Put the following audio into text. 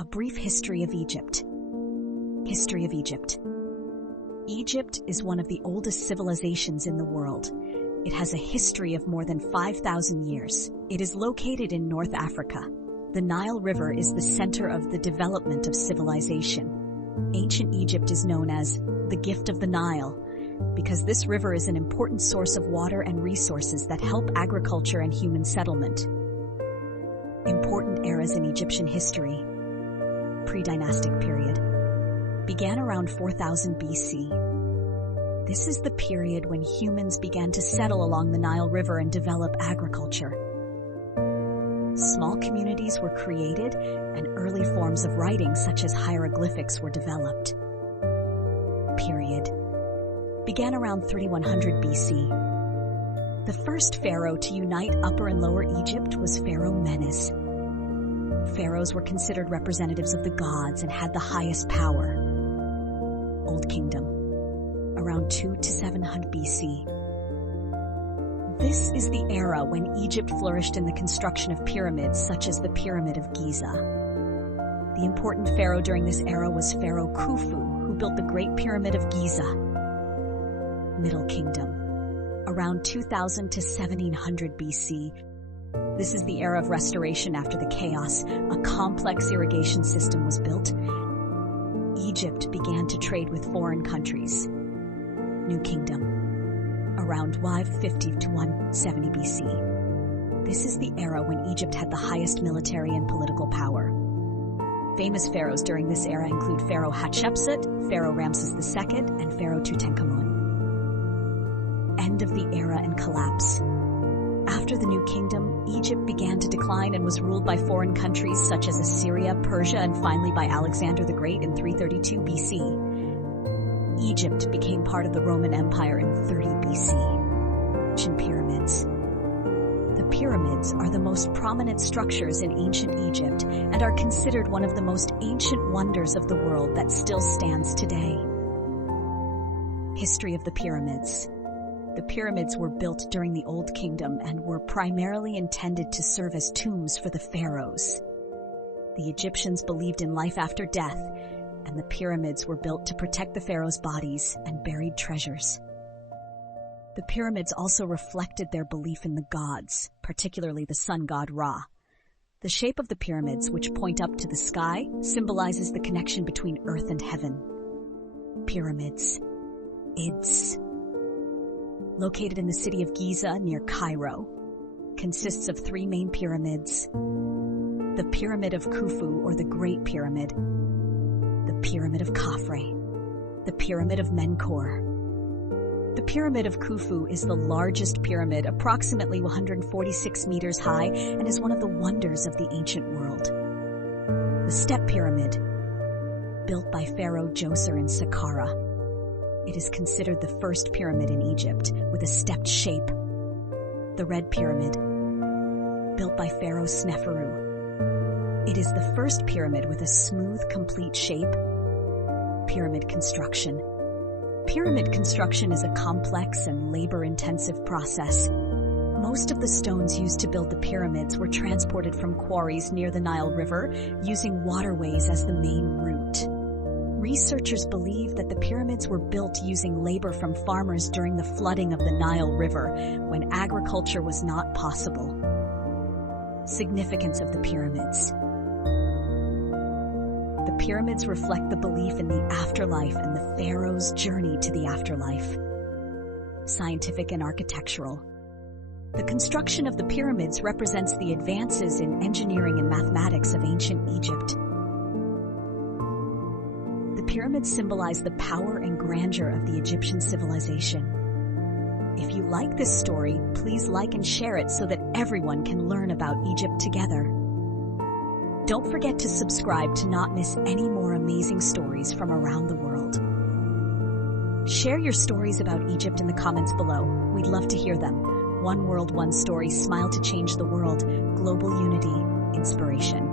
A brief history of Egypt. History of Egypt. Egypt is one of the oldest civilizations in the world. It has a history of more than 5,000 years. It is located in North Africa. The Nile River is the center of the development of civilization. Ancient Egypt is known as the gift of the Nile because this river is an important source of water and resources that help agriculture and human settlement. Important eras in Egyptian history. Pre-dynastic period. Began around 4000 BC. This is the period when humans began to settle along the Nile River and develop agriculture. Small communities were created and early forms of writing such as hieroglyphics were developed. Period. Began around 3100 BC. The first pharaoh to unite Upper and Lower Egypt was Pharaoh Menes. Pharaohs were considered representatives of the gods and had the highest power. Old Kingdom, around 2 to 700 BC. This is the era when Egypt flourished in the construction of pyramids such as the Pyramid of Giza. The important pharaoh during this era was Pharaoh Khufu, who built the Great Pyramid of Giza. Middle Kingdom, around 2000 to 1700 BC. This is the era of restoration after the chaos. A complex irrigation system was built. Egypt began to trade with foreign countries. New Kingdom, around 550 to 170 BC. This is the era when Egypt had the highest military and political power. Famous pharaohs during this era include Pharaoh Hatshepsut, Pharaoh Ramses II, and Pharaoh Tutankhamun. End of the era and collapse. After the New Kingdom, Egypt began to decline and was ruled by foreign countries such as Assyria, Persia, and finally by Alexander the Great in 332 BC. Egypt became part of the Roman Empire in 30 BC. Ancient pyramids. The pyramids are the most prominent structures in ancient Egypt and are considered one of the most ancient wonders of the world that still stands today. History of the pyramids. The pyramids were built during the Old Kingdom and were primarily intended to serve as tombs for the pharaohs. The Egyptians believed in life after death, and the pyramids were built to protect the pharaohs' bodies and buried treasures. The pyramids also reflected their belief in the gods, particularly the sun god Ra. The shape of the pyramids, which point up to the sky, symbolizes the connection between earth and heaven. Pyramids. Ids. Located in the city of Giza near Cairo, consists of 3 main pyramids: the Pyramid of Khufu, or the Great Pyramid, the Pyramid of Khafre, the Pyramid of Menkaure. The Pyramid of Khufu is the largest pyramid, approximately 146 meters high, and is one of the wonders of the ancient world. The Step Pyramid, built by Pharaoh Djoser in Saqqara. It is considered the first pyramid in Egypt, with a stepped shape. The Red Pyramid, built by Pharaoh Sneferu. It is the first pyramid with a smooth, complete shape. Pyramid construction. Pyramid construction is a complex and labor-intensive process. Most of the stones used to build the pyramids were transported from quarries near the Nile River, using waterways as the main route. Researchers believe that the pyramids were built using labor from farmers during the flooding of the Nile River, when agriculture was not possible. Significance of the pyramids. The pyramids reflect the belief in the afterlife and the pharaoh's journey to the afterlife. Scientific and architectural. The construction of the pyramids represents the advances in engineering and mathematics of ancient Egypt. The pyramids symbolize the power and grandeur of the Egyptian civilization. If you like this story, please like and share it so that everyone can learn about Egypt together. Don't forget to subscribe to not miss any more amazing stories from around the world. Share your stories about Egypt in the comments below. We'd love to hear them. One world, one story. Smile to change the world. Global unity. Inspiration.